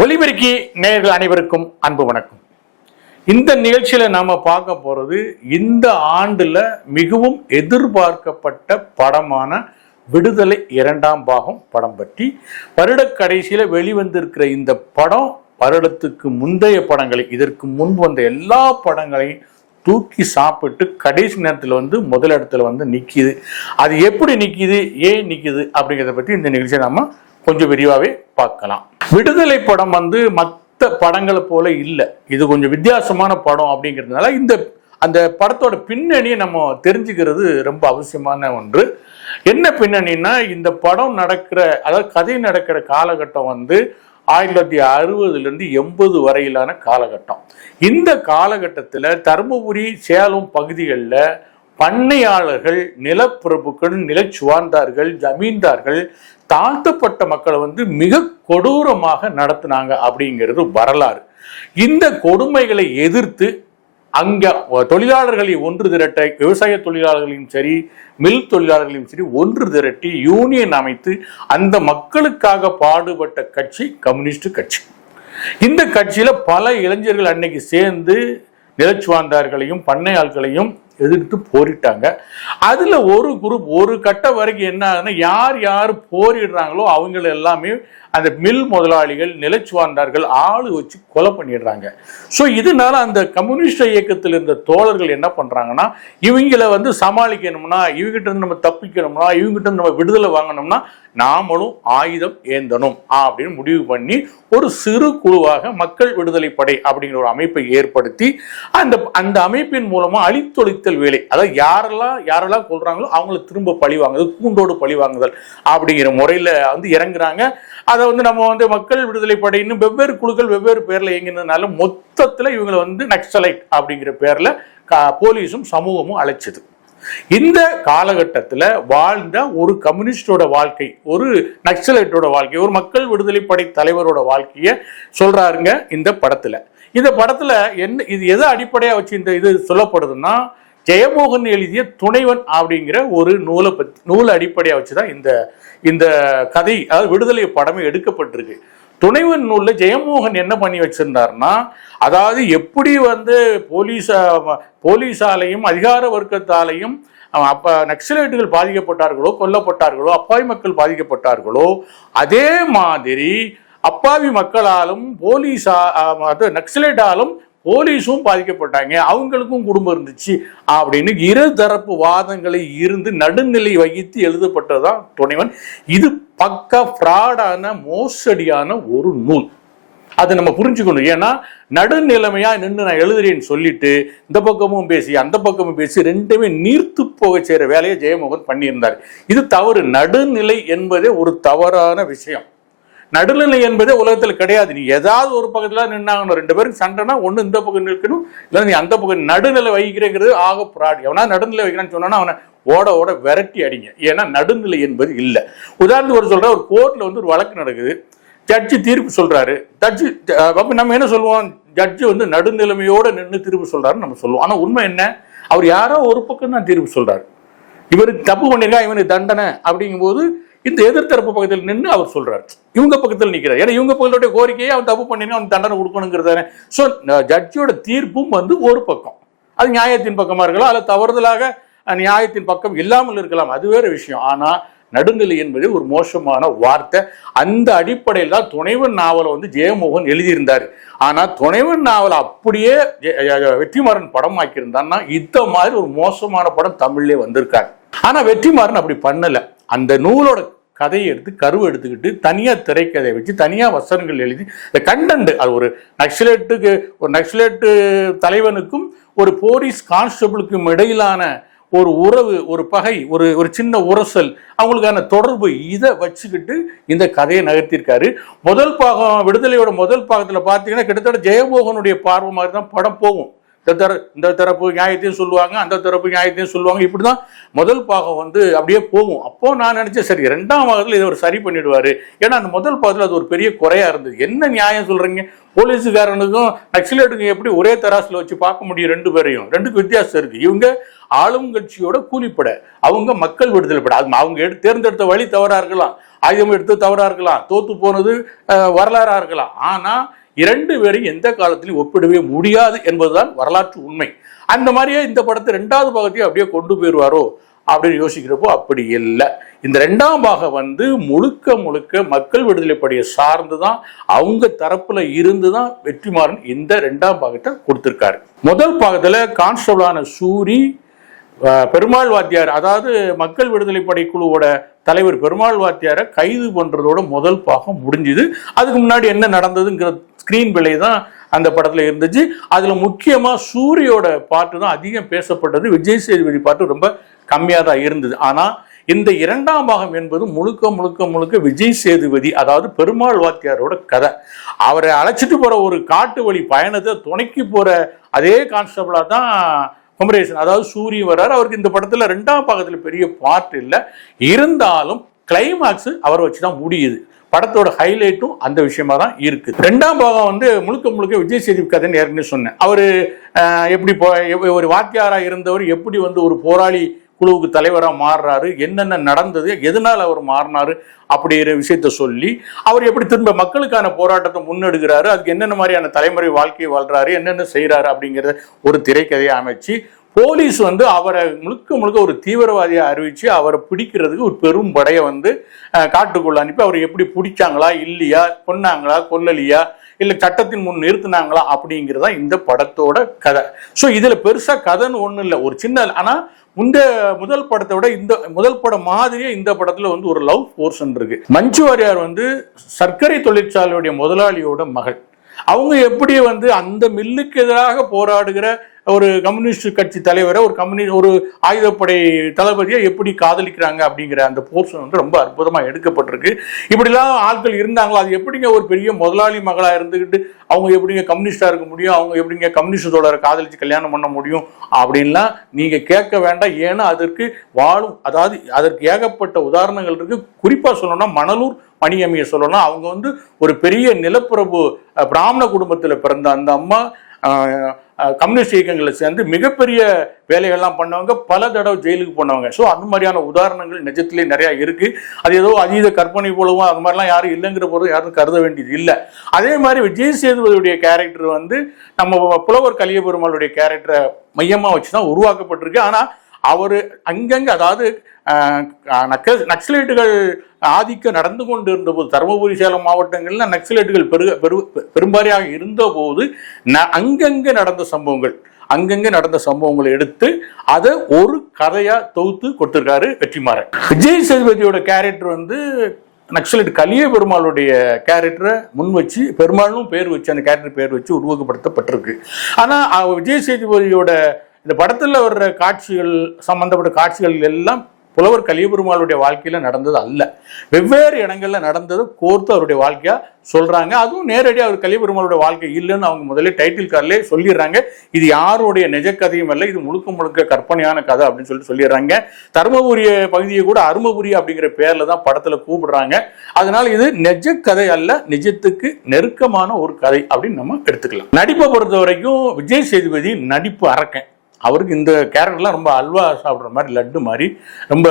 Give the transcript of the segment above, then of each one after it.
ஒலிபெருக்கி நேயர்கள் அனைவருக்கும் அன்பு வணக்கம். இந்த நிகழ்ச்சியில நாம பார்க்க போறது இந்த ஆண்டுல மிகவும் எதிர்பார்க்கப்பட்ட படமான விடுதலை இரண்டாம் பாகம் படம் பற்றி. வருட கடைசியில வெளிவந்திருக்கிற இந்த படம் வருடத்துக்கு முந்தைய படங்களை இதற்கு முன்பு வந்த எல்லா படங்களையும் தூக்கி சாப்பிட்டு கடைசி நேரத்தில் வந்து முதலிடத்துல வந்து நிற்கிது அது எப்படி நிற்கிது ஏன் நிற்கிது அப்படிங்கிறத பத்தி இந்த நிகழ்ச்சியை நாம கொஞ்சம் விரிவாகவே பார்க்கலாம். விடுதலை படம் வந்து மற்ற படங்களை போல இல்லை. இது கொஞ்சம் வித்தியாசமான படம் அப்படிங்கிறதுனால இந்த அந்த படத்தோட பின்னணியை நம்ம தெரிஞ்சுக்கிறது ரொம்ப அவசியமான ஒன்று. என்ன பின்னணின்னா இந்த படம் நடக்கிற அதாவது கதை நடக்கிற காலகட்டம் வந்து ஆயிரத்தி தொள்ளாயிரத்தி அறுபதுலேருந்து எண்பது வரையிலான காலகட்டம். இந்த காலகட்டத்தில் தருமபுரி சேலம் பகுதிகளில் பண்ணையாளர்கள் நிலப்பிரபுக்கள் நிலச்சுவார்ந்தார்கள் ஜமீன்தார்கள் தாழ்த்தப்பட்ட மக்களை வந்து மிக கொடூரமாக நடத்தினாங்க அப்படிங்கிறது வரலாறு. இந்த கொடுமைகளை எதிர்த்து அங்க தொழிலாளர்களை ஒன்று திரட்ட விவசாய தொழிலாளர்களையும் சரி மில் தொழிலாளர்களையும் சரி ஒன்று திரட்டி யூனியன் அமைத்து அந்த மக்களுக்காக பாடுபட்ட கட்சி கம்யூனிஸ்ட் கட்சி. இந்த கட்சியில பல இளைஞர்கள் அன்னைக்கு சேர்ந்து நிலச்சுவார்ந்தார்களையும் பண்ணையாள்களையும் எதிர்த்து போரிட்டாங்க. அதுல ஒரு குரூப் ஒரு கட்ட வரைக்கும் என்ன ஆகுதுன்னா யார் யார் போரிடுறாங்களோ அவங்க எல்லாமே அந்த மில் முதலாளிகள் நிலச்சுவார்ந்தார்கள் ஆளு வச்சு கொலை பண்ணிடுறாங்க. ஸோ இதனால அந்த கம்யூனிஸ்ட் இயக்கத்தில் இருந்த தோழர்கள் என்ன பண்ணுறாங்கன்னா இவங்கள வந்து சமாளிக்கணும்னா இவங்கிட்ட இருந்து நம்ம தப்பிக்கணும்னா இவங்கிட்ட இருந்து நம்ம விடுதலை வாங்கணும்னா நாமளும் ஆயுதம் ஏந்தணும் அப்படின்னு முடிவு பண்ணி ஒரு சிறு குழுவாக மக்கள் விடுதலை படை அப்படிங்கிற ஒரு அமைப்பை ஏற்படுத்தி அந்த அந்த அமைப்பின் மூலமாக அழித்தொழித்தல் வேலை அதாவது யாரெல்லாம் யாரெல்லாம் கொள்றாங்களோ அவங்கள திரும்ப பழி வாங்குதல் கூண்டோடு பழி வாங்குதல் அப்படிங்கிற முறையில் வந்து இறங்குறாங்க. அதை வந்து நம்ம வந்து மக்கள் விடுதலை படையின்னு வெவ்வேறு குழுக்கள் வெவ்வேறு பேர்ல இயங்கினதுனால மொத்தத்துல இவங்களை வந்து நக்சலைட் அப்படிங்கிற பேர்ல கா- போலீஸும் சமூகமும் அழைச்சது. இந்த காலகட்டத்தில் வாழ்ந்த ஒரு கம்யூனிஸ்டோட வாழ்க்கை ஒரு நக்சலைட்டோட வாழ்க்கை ஒரு மக்கள் விடுதலை படை தலைவரோட வாழ்க்கையை சொல்றாருங்க இந்த படத்துல. இந்த படத்துல என்ன இது எதை அடிப்படையாக வச்சு இந்த இது சொல்லப்படுதுன்னா ஜெயமோகன் எழுதிய துணைவன் அப்படிங்கிற ஒரு நூலை பத்தி நூலை அடிப்படையாக வச்சுதான் இந்த இந்த கதை அதாவது விடுதலை படமே எடுக்கப்பட்டிருக்கு. துணைவன் நூலில் ஜெயமோகன் என்ன பண்ணி வச்சிருந்தார்னா அதாவது எப்படி வந்து போலீஸா போலீஸாலையும் அதிகார வர்க்கத்தாலையும் அஹ், அப்ப நக்சலைட்டுகள் பாதிக்கப்பட்டார்களோ கொல்லப்பட்டார்களோ அப்பாவி மக்கள் பாதிக்கப்பட்டார்களோ அதே மாதிரி அப்பாவி மக்களாலும் போலீஸா அது நக்சலைட்டாலும் போலீஸும் பாதிக்கப்பட்டாங்க அவங்களுக்கும் குடும்பம் இருந்துச்சு அப்படின்னு இருதரப்பு வாதங்களை இருந்து நடுநிலை வகித்து எழுதப்பட்டதுதான் துணைவன். இது பக்க ஃப்ராடான மோசடியான ஒரு நூல். அதை நம்ம புரிஞ்சுக்கணும். ஏன்னா நடுநிலைமையா நின்று நான் எழுதுறேன்னு சொல்லிட்டு இந்த பக்கமும் பேசி அந்த பக்கமும் பேசி ரெண்டுமே நீர்த்து போக செய்கிற வேலையை ஜெயமோகன் பண்ணியிருந்தார். இது தவறு. நடுநிலை என்பதே ஒரு தவறான விஷயம். நடுநிலை என்பதே உலகத்தில் கிடையாது. நீ ஏதாவது ஒரு பக்கத்தில் நின்னாங்கணும் ரெண்டு பேருக்கு சண்டைனா ஒன்று இந்த பக்கம் நிற்கணும் இல்லை நீ அந்த பக்கம் நடுநிலை வகிக்கிறேங்கிறது ஆக பிராடி. எவனா நடுநிலை வைக்கிறான்னு சொன்னா அவனை ஓட ஓட விரட்டி அடிங்க. ஏன்னா நடுநிலை என்பது இல்லை. உதாரணத்துக்கு ஒரு சொல்ற ஒரு கோர்ட்டில் வந்து ஒரு வழக்கு நடக்குது. ஜட்ஜு தீர்ப்பு சொல்றாரு. ஜட்ஜு அப்போ நம்ம என்ன சொல்லுவோம்? ஜட்ஜு வந்து நடுநிலைமையோடு நின்று தீர்ப்பு சொல்றாருன்னு நம்ம சொல்லுவோம். ஆனால் உண்மை என்ன? அவர் யாரோ ஒரு பக்கம் தான் தீர்ப்பு சொல்றாரு. இவருக்கு தப்பு பண்ணியிருக்கா இவனுக்கு தண்டனை அப்படிங்கும்போது இந்த எதிர்த்தரப்பு பக்கத்தில் நின்று அவர் சொல்றாரு. இவங்க பக்கத்தில் நிற்கிறார் ஏன்னா இவங்க பக்கத்துடைய கோரிக்கையை அவன் தப்பு பண்ணிருக்கான் அவன் தண்டனை கொடுக்கணுங்கிறதானே. ஸோ ஜட்ஜியோட தீர்ப்பும் வந்து ஒரு பக்கம். அது நியாயத்தின் பக்கமாக இருக்கலாம் அல்ல தவறுதலாக நியாயத்தின் பக்கம் இல்லாமல் இருக்கலாம். அது வேற விஷயம். ஆனால் நடுநிலை என்பது ஒரு மோசமான வார்த்தை. அந்த அடிப்படையில் தான் துணைவன் நாவலை வந்து ஜெயமோகன் எழுதியிருந்தார். ஆனால் துணைவன் நாவலை அப்படியே வெற்றிமாறன் படமாக்கியிருந்தான்னா இந்த மாதிரி ஒரு மோசமான படம் தமிழ்லேயே வந்திருக்காங்க ஆனால் வெற்றிமாறன் அப்படி பண்ணலை. அந்த நூலோட கதையை எடுத்து கருவை எடுத்துக்கிட்டு தனியாக திரைக்கதையை வச்சு தனியாக வசனங்கள் எழுதி இந்த கண்டென்ட் அது ஒரு நக்சலேட்டுக்கு ஒரு நக்சலேட்டு தலைவனுக்கும் ஒரு போலீஸ் கான்ஸ்டபிளுக்கும் இடையிலான ஒரு உறவு ஒரு பகை ஒரு ஒரு சின்ன உரசல் அவங்களுக்கான தொடர்பு இதை வச்சுக்கிட்டு இந்த கதையை நகர்த்தியிருக்காரு. முதல் பாகம் விடுதலையோட முதல் பாகத்தில் பார்த்தீங்கன்னா கிட்டத்தட்ட ஜெயமோகனுடைய பார்வை மாதிரி தான் படம் போகும். இந்த தர இந்த தரப்பு நியாயத்தையும் சொல்லுவாங்க அந்த தரப்பு நியாயத்தையும் சொல்லுவாங்க. இப்படிதான் முதல் பாகம் வந்து அப்படியே போகும். அப்போ நான் நினைச்சேன் சரி ரெண்டாம் பாகத்தில் இதை ஒரு சரி பண்ணிடுவாரு. ஏன்னா அந்த முதல் பாகத்தில் அது ஒரு பெரிய குறையா இருந்தது. என்ன நியாயம் சொல்றீங்க? போலீஸுக்காரனுக்கும் நக்சலேட்டுக்கும் எப்படி ஒரே தராசில் வச்சு பார்க்க முடியும் ரெண்டு பேரையும்? ரெண்டுக்கும் வித்தியாசம் இருக்கு. இவங்க ஆளும் கட்சியோட கூலிப்பட. அவங்க மக்கள் விடுதலை பட. அது அவங்க எடுத்து தேர்ந்தெடுத்த வழி தவறா இருக்கலாம். ஆயுதம் எடுத்து தவறா இருக்கலாம். தோத்து போனது வரலாறாக வரலாறா இருக்கலாம். ஆனா இரண்டு பேரையும் எந்த காலத்திலையும் ஒப்பிடவே முடியாது என்பதுதான் வரலாற்று உண்மை. அந்த மாதிரியே இந்த படத்தை ரெண்டாவது பாகத்தையும் அப்படியே கொண்டு போயிடுவாரோ அப்படின்னு யோசிக்கிறப்போ அப்படி இல்லை. இந்த ரெண்டாம் பாகம் வந்து முழுக்க முழுக்க மக்கள் விடுதலை படையை சார்ந்து தான் அவங்க தரப்புல இருந்து தான் வெற்றிமாறன் இந்த ரெண்டாம் பாகத்தை கொடுத்துருக்காரு. முதல் பாகத்தில் கான்ஸ்டபிளான சூரி பெருமாள் வாத்தியார் அதாவது மக்கள் விடுதலை படை குழுவோட தலைவர் பெருமாள் வாத்தியாரை கைது பண்ணுறதோட முதல் பாகம் முடிஞ்சுது. அதுக்கு முன்னாடி என்ன நடந்ததுங்கிற ஸ்க்ரீன் பிளே தான் அந்த படத்தில் இருந்துச்சு. அதில் முக்கியமாக சூரியோட பாட்டு தான் அதிகம் பேசப்பட்டது. விஜய் சேதுபதி பாட்டு ரொம்ப கம்மியாக தான் இருந்தது. ஆனால் இந்த இரண்டாம் பாகம் என்பது முழுக்க முழுக்க முழுக்க விஜய் சேதுபதி அதாவது பெருமாள் வாத்தியாரோட கதை. அவரை அழைச்சிட்டு போகிற ஒரு காட்டு வழி பயணத்தை துணைக்கி போகிற அதே கான்ஸ்டபிளாக தான் குமரேசன். அதாவது சூரியன் வர்றார். அவருக்கு இந்த படத்தில் ரெண்டாம் பாகத்தில் பெரிய பார்ட் இல்லை. இருந்தாலும் கிளைமாக்ஸ் அவரை வச்சு தான் முடியுது. படத்தோட ஹைலைட்டும் அந்த விஷயமா தான் இருக்கு. ரெண்டாம் பாகம் வந்து முழுக்க முழுக்க விஜய் சேதுபதி கதைன்னு ஏற்கனவே சொன்னேன். அவரு எப்படி போ- ஒரு வாத்தியாரா இருந்தவர் எப்படி வந்து ஒரு போராளி குழுவுக்கு தலைவராக மாறுறாரு என்னென்ன நடந்தது எதனால் அவர் மாறினாரு அப்படிங்கிற விஷயத்த சொல்லி அவர் எப்படி திரும்ப மக்களுக்கான போராட்டத்தை முன்னெடுக்கிறாரு அதுக்கு என்னென்ன மாதிரியான தலைமுறை வாழ்க்கையை வாழ்றாரு என்னென்ன செய்கிறாரு அப்படிங்கிறத ஒரு திரைக்கதையை அமைச்சு போலீஸ் வந்து அவரை முழுக்க முழுக்க ஒரு தீவிரவாதியை அறிவிச்சு அவரை பிடிக்கிறதுக்கு ஒரு பெரும் படையை வந்து காட்டுக்குள்ள அனுப்பி அவரை எப்படி பிடிச்சாங்களா இல்லையா கொன்னாங்களா கொல்லலையா இல்ல சட்டத்தின் முன் நிறுத்தினாங்களா அப்படிங்கிறதா இந்த படத்தோட கதை. ஸோ இதுல பெருசா கதைன்னு ஒன்றும் இல்லை. ஒரு சின்ன ஆனா இந்த முதல் படத்தை விட இந்த முதல் படம் மாதிரியே இந்த படத்துல வந்து ஒரு லவ் போர்ஷன் இருக்கு. மஞ்சு வாரியார் வந்து சர்க்கரை தொழிற்சாலையுடைய முதலாளியோட மகள். அவங்க எப்படி வந்து அந்த மில்லுக்கு எதிராக போராடுகிற ஒரு கம்யூனிஸ்ட் கட்சி தலைவரை ஒரு கம்யூனிஸ்ட் ஒரு ஆயுதப்படை தளபதியை எப்படி காதலிக்கிறாங்க அப்படிங்கிற அந்த போர்ஷன் வந்து ரொம்ப அற்புதமாக எடுக்கப்பட்டிருக்கு. இப்படிலாம் ஆட்கள் இருந்தாங்களோ? அது எப்படிங்க ஒரு பெரிய முதலாளி மகளாக இருந்துக்கிட்டு அவங்க எப்படிங்க கம்யூனிஸ்டாக இருக்க முடியும்? அவங்க எப்படிங்க கம்யூனிஸ்ட் தோழரை காதலிச்சு கல்யாணம் பண்ண முடியும்? அப்படின்லாம் நீங்கள் கேட்க வேண்டாம். ஏன்னா அதற்கு வாழும் அதாவது அதற்கு ஏகப்பட்ட உதாரணங்கள் இருக்கு. குறிப்பாக சொல்லணும்னா மணலூர் மணியம்மையை சொல்லணும். அவங்க வந்து ஒரு பெரிய நிலப்பிரபு பிராமண குடும்பத்தில் பிறந்த அந்த அம்மா கம்யூனிஸ்ட் இயக்கங்களில் சேர்ந்து மிகப்பெரிய வேலைகள்லாம் பண்ணவங்க பல தடவை ஜெயிலுக்கு போனவங்க. ஸோ அந்த மாதிரியான உதாரணங்கள் நிஜத்திலே நிறையா இருக்குது அது ஏதோ அதீத கற்பனை போலவும் அது மாதிரிலாம் யாரும் இல்லைங்கிற போது யாரும் கருத வேண்டியது இல்லை. அதே மாதிரி விஜய் சேதுபதியுடைய கேரக்டர் வந்து நம்ம புலவர் கலியபெருமாளுடைய கேரக்டரை மையமாக வச்சு தான் உருவாக்கப்பட்டிருக்கு. ஆனால் அவர் அங்கங்கே அதாவது நக்ச- நக்சலைட்டுகள் ஆதிக்கம் நடந்து கொண்டு இருந்தபோது தருமபுரி சேலம் மாவட்டங்களில் நக்சலைட்டுகள் பெருக பெரு பெரும்பாரியாக இருந்தபோது ந அங்கங்கே நடந்த சம்பவங்கள் அங்கங்கே நடந்த சம்பவங்களை எடுத்து அதை ஒரு கதையாக தொகுத்து கொடுத்துருக்காரு வெற்றிமாறன். விஜய் சேதுபதியோட கேரக்டர் வந்து நக்சலைட் கலிய பெருமாளுடைய கேரக்டரை முன் வச்சு பெருமாளும் பேர் வச்சு அந்த கேரக்டர் பேர் வச்சு உருவகப்படுத்தப்பட்டிருக்கு. ஆனால் விஜய் சேதுபதியோட இந்த படத்தில் வர்ற காட்சிகள் சம்பந்தப்பட்ட காட்சிகள் எல்லாம் புலவர் கலியபெருமாளுடைய வாழ்க்கையில் நடந்தது அல்ல. வெவ்வேறு இடங்களில் நடந்தது கோர்த்து அவருடைய வாழ்க்கையாக சொல்கிறாங்க அதுவும் நேரடியாக அவர் கலியபெருமாளுடைய வாழ்க்கை இல்லைன்னு அவங்க முதல்ல டைட்டில் கார்டிலே சொல்லிடுறாங்க. இது யாருடைய நிஜ கதையும் இது முழுக்க முழுக்க கற்பனையான கதை அப்படின்னு சொல்லிட்டு சொல்லிடுறாங்க. தருமபுரி பகுதியை கூட அருமபுரி அப்படிங்கிற பேரில் தான் படத்தில் கூப்பிடுறாங்க. அதனால் இது நிஜ கதை அல்ல நிஜத்துக்கு நெருக்கமான ஒரு கதை அப்படின்னு நம்ம எடுத்துக்கலாம். நடிப்பை பொறுத்த வரைக்கும் விஜய் சேதுபதி நடிப்பு அரக்கன். அவருக்கு இந்த கேரக்டர்லாம் ரொம்ப அல்வா சாப்பிட்ற மாதிரி லட்டு மாதிரி ரொம்ப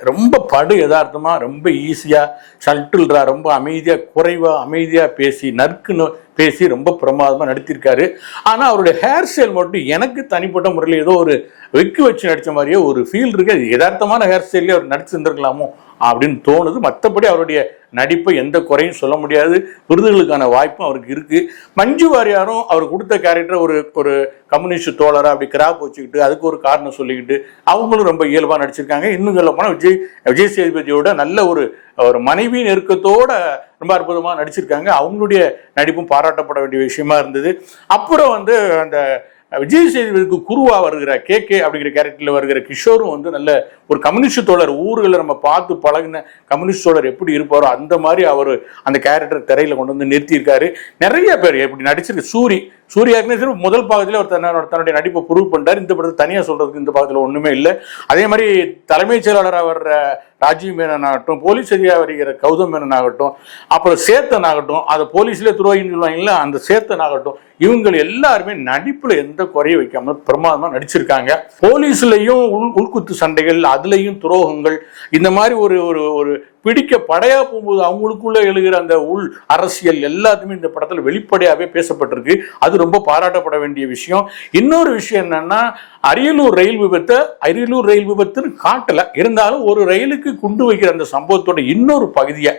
ரொம்ப படு யதார்த்தமாக ரொம்ப ஈஸியாக சல்ட்டுல்றா ரொம்ப அமைதியாக குறைவாக அமைதியாக பேசி நற்குன்னு பேசி ரொம்ப பிரமாதமாக நடித்திருக்காரு ஆனால் அவருடைய ஹேர் ஸ்டைல் மட்டும் எனக்கு தனிப்பட்ட முறையில் ஏதோ ஒரு வெக்கு வச்சு நடிச்ச மாதிரியே ஒரு ஃபீல் இருக்குது அது யதார்த்தமான ஹேர் ஸ்டைல்லே அவர் நடிச்சிருந்துருக்கலாமோ அப்படின்னு தோணுது. மற்றபடி அவருடைய நடிப்பை எந்த குறையும் சொல்ல முடியாது. விருதுகளுக்கான வாய்ப்பும் அவருக்கு இருக்குது மஞ்சு வாரியாரும் அவர் கொடுத்த கேரக்டர் ஒரு ஒரு கம்யூனிஸ்ட் தோழராக அப்படி கிராப் வச்சுக்கிட்டு அதுக்கு ஒரு காரணம் சொல்லிக்கிட்டு அவங்களும் ரொம்ப இயல்பாக நடிச்சிருக்காங்க. இன்னும் சொல்ல போனால் விஜய் விஜய் சேதுபதியோட நல்ல ஒரு ஒரு மனைவி நெருக்கத்தோட ரொம்ப அற்புதமாக நடிச்சிருக்காங்க. அவங்களுடைய நடிப்பும் பாராட்டப்பட வேண்டிய விஷயமா இருந்தது. அப்புறம் வந்து அந்த விஜய் சேதுபதிக்கு குருவா வருகிற கே கே அப்படிங்கிற கேரக்டர்ல வருகிற கிஷோரும் வந்து நல்ல ஒரு கம்யூனிஸ்ட் தோழர். ஊர்களை நம்ம பார்த்து பழகின கம்யூனிஸ்ட் தோழர் எப்படி இருப்பாரோ அந்த மாதிரி அவர் அந்த கேரக்டர் திரையில கொண்டு வந்து நிறுத்தியிருக்காரு. நிறைய பேர் இப்படி நடிச்சிருக்கு. சூரி சூர்யா ஏற்கனவே முதல் பாகத்தில் அவர் தன்னோட தன்னுடைய நடிப்பை ப்ரூவ் பண்ணிட்டார். இந்த படத்தை தனியாக சொல்றதுக்கு இந்த பாகத்தில் ஒன்றுமே இல்லை. அதே மாதிரி தலைமைச் செயலாளராக வர்ற ராஜீவ் மேனன் ஆகட்டும் போலீஸ் அதிகாரி வருகிற கௌதம் மேனன் ஆகட்டும் அப்புறம் சேத்தன் ஆகட்டும் அதை போலீஸ்லேயே துரோகின்னு சொல்லுவாங்கல்ல அந்த சேத்தன் ஆகட்டும் இவங்க எல்லாருமே நடிப்பில் எந்த குறைய வைக்காம பிரமாதமாக நடிச்சிருக்காங்க. போலீஸ்லையும் உள் உள்குத்து சண்டைகள் அதுலேயும் துரோகங்கள் இந்த மாதிரி ஒரு ஒரு ஒரு பிடிக்க படையா போகும்போது அவங்களுக்குள்ள எழுகிற அந்த உள் அரசியல் எல்லாத்தையுமே இந்த படத்தில் வெளிப்படையாகவே பேசப்பட்டிருக்கு. அது ரொம்ப பாராட்டப்பட வேண்டிய விஷயம். இன்னொரு விஷயம் என்னன்னா அரியலூர் ரயில் விபத்தை அரியலூர் ரயில் விபத்துன்னு காட்டல. இருந்தாலும் ஒரு ரயிலுக்கு குண்டு வைக்கிற அந்த சம்பவத்தோட இன்னொரு பகுதியை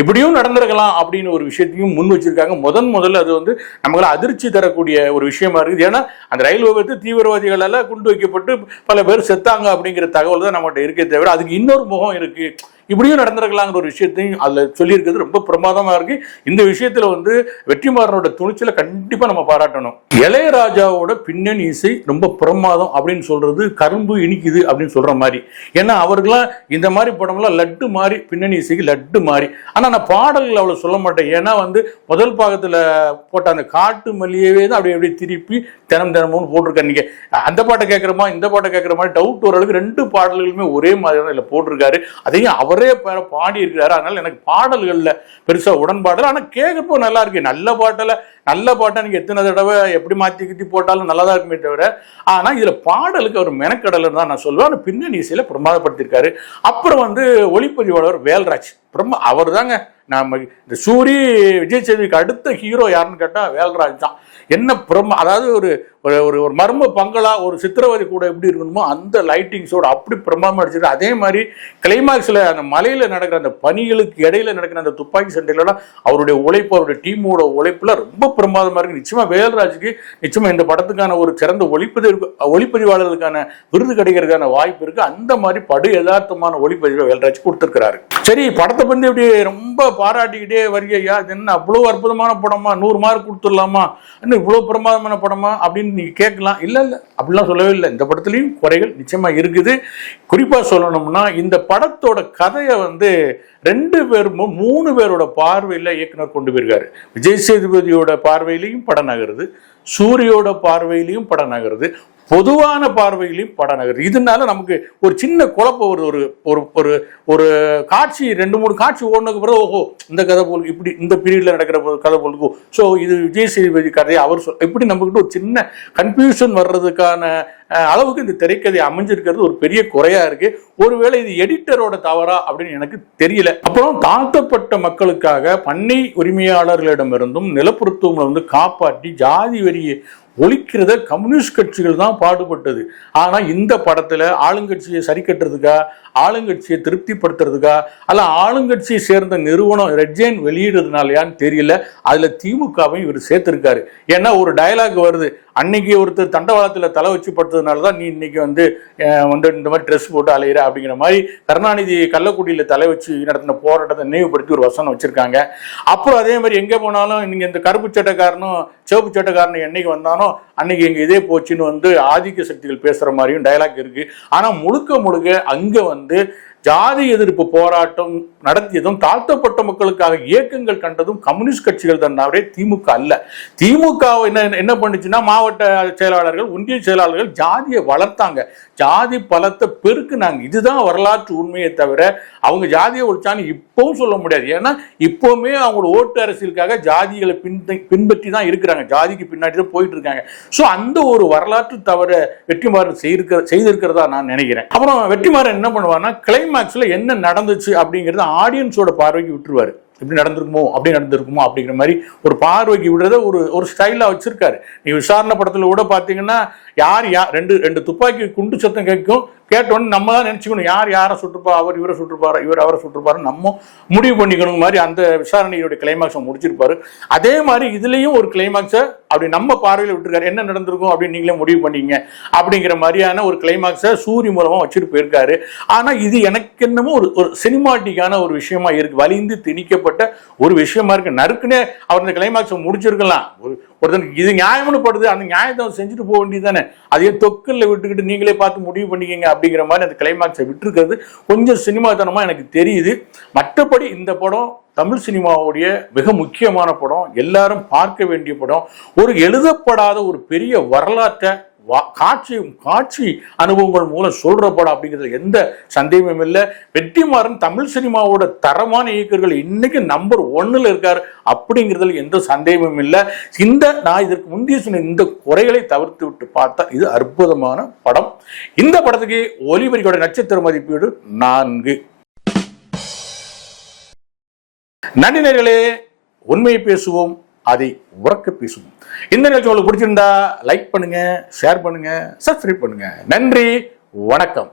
இப்படியும் நடந்திருக்கலாம் அப்படின்னு ஒரு விஷயத்தையும் முன் வச்சிருக்காங்க. முதன் முதல்ல அது வந்து நமக்கு அதிர்ச்சி தரக்கூடிய ஒரு விஷயமா இருக்குது. ஏன்னா அந்த ரயில் விபத்து தீவிரவாதிகளால் குண்டு வைக்கப்பட்டு பல பேர் செத்தாங்க அப்படிங்கிற தகவல் தான் நம்மகிட்ட இருக்கே தவிர அதுக்கு இன்னொரு முகம் இருக்கு. இப்படியும் நடந்திருக்கலாங்கிற ஒரு விஷயத்தையும் அதில் சொல்லியிருக்கிறது ரொம்ப பிரமாதமாக இருக்கு. இந்த விஷயத்தில் வந்து வெற்றிமாறனோட துணிச்சலை கண்டிப்பாக நம்ம பாராட்டணும். இளையராஜாவோட பின்னணி இசை ரொம்ப பிரமாதம் அப்படின்னு சொல்றது கரும்பு இனிக்குது அப்படின்னு சொல்ற மாதிரி. ஏன்னா அவர்களாம் இந்த மாதிரி படம்லாம் லட்டு மாதிரி பின்னணி இசைக்கு லட்டு மாதிரி ஆனால் நான் பாடல்கள் அவ்வளோ சொல்ல மாட்டேன். ஏன்னா வந்து முதல் பாகத்தில் போட்ட அந்த காட்டு மல்லியவே தான் அப்படியே அப்படியே திருப்பி தினம் தினமும் போட்டிருக்காரு நீங்க அந்த பாட்டை கேட்குறமா இந்த பாட்டை கேட்குற மாதிரி டவுட் ஓரளவுக்கு ரெண்டு பாடல்களுமே ஒரே மாதிரி தான் இதில் போட்டிருக்காரு. அதையும் அவரே பாடி இருக்கிறாரு அதனால எனக்கு பாடல்கள்ல பெருசா உடன்பாடல் ஆனா கேட்குறப்போ நல்லா இருக்கு. நல்ல பாட்டில் நல்ல பாட்டை நீங்க எத்தனை தடவை எப்படி மாத்தி கித்தி போட்டாலும் நல்லா தான் இருக்குமே தவிர ஆனா இதுல பாடலுக்கு அவர் மெனக்கடலைன்னு தான் நான் சொல்லுவேன் பின்னணி இசையில பிரமாதப்படுத்தியிருக்காரு அப்புறம் வந்து ஒளிப்பதிவாளர் வேல்ராஜ். பிரம்ம அவர் தாங்க நம்ம இந்த சூரி விஜய் சேதுக்கு அடுத்த ஹீரோ யாருன்னு கேட்டா வேல்ராஜ் தான். என்ன பிரம்ம அதாவது ஒரு ஒரு ஒரு ஒரு மர்ம பங்களா ஒரு சித்திரவதை கூட எப்படி இருக்கணுமோ அந்த லைட்டிங்ஸோட அப்படி பிரமாதமாக அடிச்சிருக்கு. அதே மாதிரி கிளைமாக்ஸில் அந்த மலையில் நடக்கிற அந்த பனிகளுக்கு இடையில நடக்கிற அந்த துப்பாக்கி சண்டைகளெல்லாம் அவருடைய உழைப்பு அவருடைய டீமோட உழைப்புல ரொம்ப பிரமாதமாக இருக்கு. நிச்சயமாக வேல்ராஜுக்கு நிச்சயமாக இந்த படத்துக்கான ஒரு சிறந்த ஒளிப்பதிவு ஒளிப்பதிவாளர்களுக்கான விருது கிடைக்கிறதுக்கான வாய்ப்பு இருக்கு. அந்த மாதிரி படு யதார்த்தமான ஒளிப்பதிவை வேல்ராஜ் கொடுத்துருக்கிறாரு. சரி படத்தை வந்து இப்படி ரொம்ப பாராட்டிக்கிட்டே வருகையா இது என்ன அவ்வளோ அற்புதமான படமா? நூறு மார்க் கொடுத்துடலாமா? என்ன இவ்வளோ பிரமாதமான படமா அப்படின்னு நீங்கள் கேட்கலாம். இல்ல இல்லை. அப்படிலாம் சொல்லவே இல்லை. இந்த படத்துலயும் குறைகள் நிச்சயமா இருக்குது. குறிப்பா சொல்லணும்னா இந்த படத்தோட கதையை வந்து ரெண்டு பேரும் மூணு பேரோட பார்வையில் இயக்குனர் கொண்டு போயிருக்காரு. விஜய் சேதுபதியோட பார்வையிலையும் படம் நகருது. சூரியோட பார்வையிலையும் படம் நகருது. பொதுவான பார்வையிலையும் படம் இதனால நமக்கு ஒரு சின்ன குழப்பம் வருது. ஒரு ஒரு ஒரு ஒரு காட்சி ரெண்டு மூணு காட்சி ஓடுனதுக்கு பிறகு ஓஹோ இந்த கதை போல் இப்படி இந்த பீரியட்ல நடக்கிற கதை போலுக்கு ஸோ இது விஜய் சேதுபதி கதையை அவர் சொல் இப்படி நம்மகிட்ட ஒரு சின்ன கன்ஃபியூஷன் வர்றதுக்கான அளவுக்கு இந்த திரைக்கதை அமைஞ்சிருக்கிறது ஒரு பெரிய குறையா இருக்கு. ஒருவேளை இது எடிட்டரோட தவறா அப்படின்னு எனக்கு தெரியல. அப்புறம் தாழ்த்தப்பட்ட மக்களுக்காக பண்ணை உரிமையாளர்களிடமிருந்தும் நிலப்புறத்துவங்களை வந்து காப்பாற்றி ஜாதி வரியை ஒழிக்கிறத கம்யூனிஸ்ட் கட்சிகள் தான் பாடுபட்டது. ஆனால் இந்த படத்தில் ஆளுங்கட்சியை சரி கட்டுறதுக்கா? ஆளுங்கட்சியை திருப்திப்படுத்துறதுக்கா? அல்ல ஆளுங்கட்சியை சேர்ந்த நிறுவனம் ரெட்ஜைன் வெளியிடுறதுனாலயான்னு தெரியல. அதில் திமுகவையும் இவர் சேர்த்துருக்காரு. ஏன்னா ஒரு டயலாக் வருது. அன்னைக்கு ஒருத்தர் தண்டவாளத்தில் தலை வச்சு படுத்ததுனால தான் நீ இன்னைக்கு வந்து வந்து இந்த மாதிரி ட்ரெஸ் போட்டு அலையிற அப்படிங்கிற மாதிரி கருணாநிதி கள்ளக்குடியில் தலை வச்சு நடத்தின போராட்டத்தை நினைவுபடுத்தி ஒரு வசனம் வச்சுருக்காங்க. அப்புறம் அதே மாதிரி எங்கே போனாலும் நீங்கள் இந்த கருப்பு சட்டைக்காரனும் சிவப்பு சட்டைக்காரனும் என்னைக்கு வந்தாலும் காரணம் அன்னைக்கு எங்க இதே போச்சுன்னு வந்து ஆதிக்க சக்திகள் பேசுற மாதிரியும் டயலாக் இருக்கு. ஆனா முழுக்க முழுக்க அங்க வந்து ஜாதி எதிர்ப்பு போராட்டம் நடத்தியதும் தாழ்த்தப்பட்ட மக்களுக்காக இயக்கங்கள் கண்டதும் கம்யூனிஸ்ட் கட்சிகள் தன்னாவே திமுக அல்ல. திமுக என்ன என்ன பண்ணுச்சுன்னா மாவட்ட செயலாளர்கள் ஒன்றிய செயலாளர்கள் ஜாதியை வளர்த்தாங்க. ஜாதி பலத்தை பெருக்குனாங்க. இதுதான் வரலாற்று உண்மையை தவிர அவங்க ஜாதியை ஒழிச்சான்னு இப்பவும் சொல்ல முடியாது. ஏன்னா இப்போவுமே அவங்களோட ஓட்டு அரசியலுக்காக ஜாதிகளை பின் பின்பற்றி தான் இருக்கிறாங்க. ஜாதிக்கு பின்னாடி தான் போயிட்டு இருக்காங்க. ஸோ அந்த ஒரு வரலாற்று தவிர வெற்றிமாறன் செய்திருக்க செய்திருக்கிறதா நான் நினைக்கிறேன். அப்புறம் வெற்றிமாறன் என்ன பண்ணுவார்னா கிளைமேக்ஸில் என்ன நடந்துச்சு அப்படிங்கிறத ஆடியன்ஸோட பார்வைக்கு விட்டுருவாரு. இப்படி நடந்திருக்குமோ அப்படி நடந்திருக்குமோ அப்படிங்கிற மாதிரி ஒரு பார்வைக்கு விடுறத ஒரு ஒரு ஸ்டைலாக வச்சிருக்காரு. நீ விசாரணை படத்தில் கூட பார்த்தீங்கன்னா யார் யார் ரெண்டு ரெண்டு துப்பாக்கி குண்டு சத்தம் கேட்கும் கேட்டோன்னு நம்ம தான் நினச்சிக்கணும் யார் யாரை சுட்டுப்பா அவர் இவரை சுற்றுப்பார் இவர் அவரை சுற்றுப்பாரு நம்ம முடிவு பண்ணிக்கணும் மாதிரி அந்த விசாரணையோட கிளைமாக்ஸை முடிச்சிருப்பாரு. அதே மாதிரி இதுலேயும் ஒரு கிளைமாக்ஸை அப்படி நம்ம பார்வையில் விட்டுருக்காரு. என்ன நடந்திருக்கும் அப்படின்னு நீங்களே முடிவு பண்ணீங்க அப்படிங்கிற மாதிரியான ஒரு கிளைமாக்ஸை சூரிய மூலமாக வச்சுட்டு போயிருக்காரு. ஆனால் இது எனக்கு என்னமோ ஒரு ஒரு சினிமாட்டிக்கான ஒரு விஷயமா இருக்கு. வலிந்து திணிக்கப்பட்ட ஏற்பட்ட ஒரு விஷயமா இருக்கு. நறுக்குனே அவர் இந்த கிளைமாக்ஸ் முடிச்சிருக்கலாம். ஒரு ஒருத்தனுக்கு இது நியாயம்னு படுது அந்த நியாயத்தை செஞ்சுட்டு போக வேண்டியது தானே அதையே தொக்கல்ல விட்டுக்கிட்டு நீங்களே பார்த்து முடிவு பண்ணிக்கங்க அப்படிங்கிற மாதிரி அந்த கிளைமாக்ஸை விட்டுருக்கிறது கொஞ்சம் சினிமாத்தனமா எனக்கு தெரியுது. மற்றபடி இந்த படம் தமிழ் சினிமாவுடைய மிக முக்கியமான படம். எல்லாரும் பார்க்க வேண்டிய படம். ஒரு எழுதப்படாத ஒரு பெரிய வரலாற்றை காட்சி காட்சி அனுபவங்கள் மூலம் சொல்ற படம் அப்படிங்கிறதுல எந்த சந்தேகமும் இல்லை. வெற்றிமாறன் தமிழ் சினிமாவோட தரமான இயக்கர்கள் இன்னைக்கு நம்பர் ஒன்னில் இருக்கார் அப்படிங்கிறதுல எந்த சந்தேகமும் இல்லை. இந்த நான் இதற்கு முந்தைய சொன்ன இந்த குறைகளை தவிர்த்து விட்டு பார்த்தா இது அற்புதமான படம். இந்த படத்துக்கு ஒலிபரியோட நட்சத்திர மதிப்பீடு நான்கு. நன்றி நேர்களே உண்மையை பேசுவோம். அதை உறக்க பேசும் இந்த நிகழ்ச்சி உங்களுக்கு பிடிச்சிருந்தா லைக் பண்ணுங்க ஷேர் பண்ணுங்க சப்ஸ்கிரைப் பண்ணுங்க. நன்றி வணக்கம்.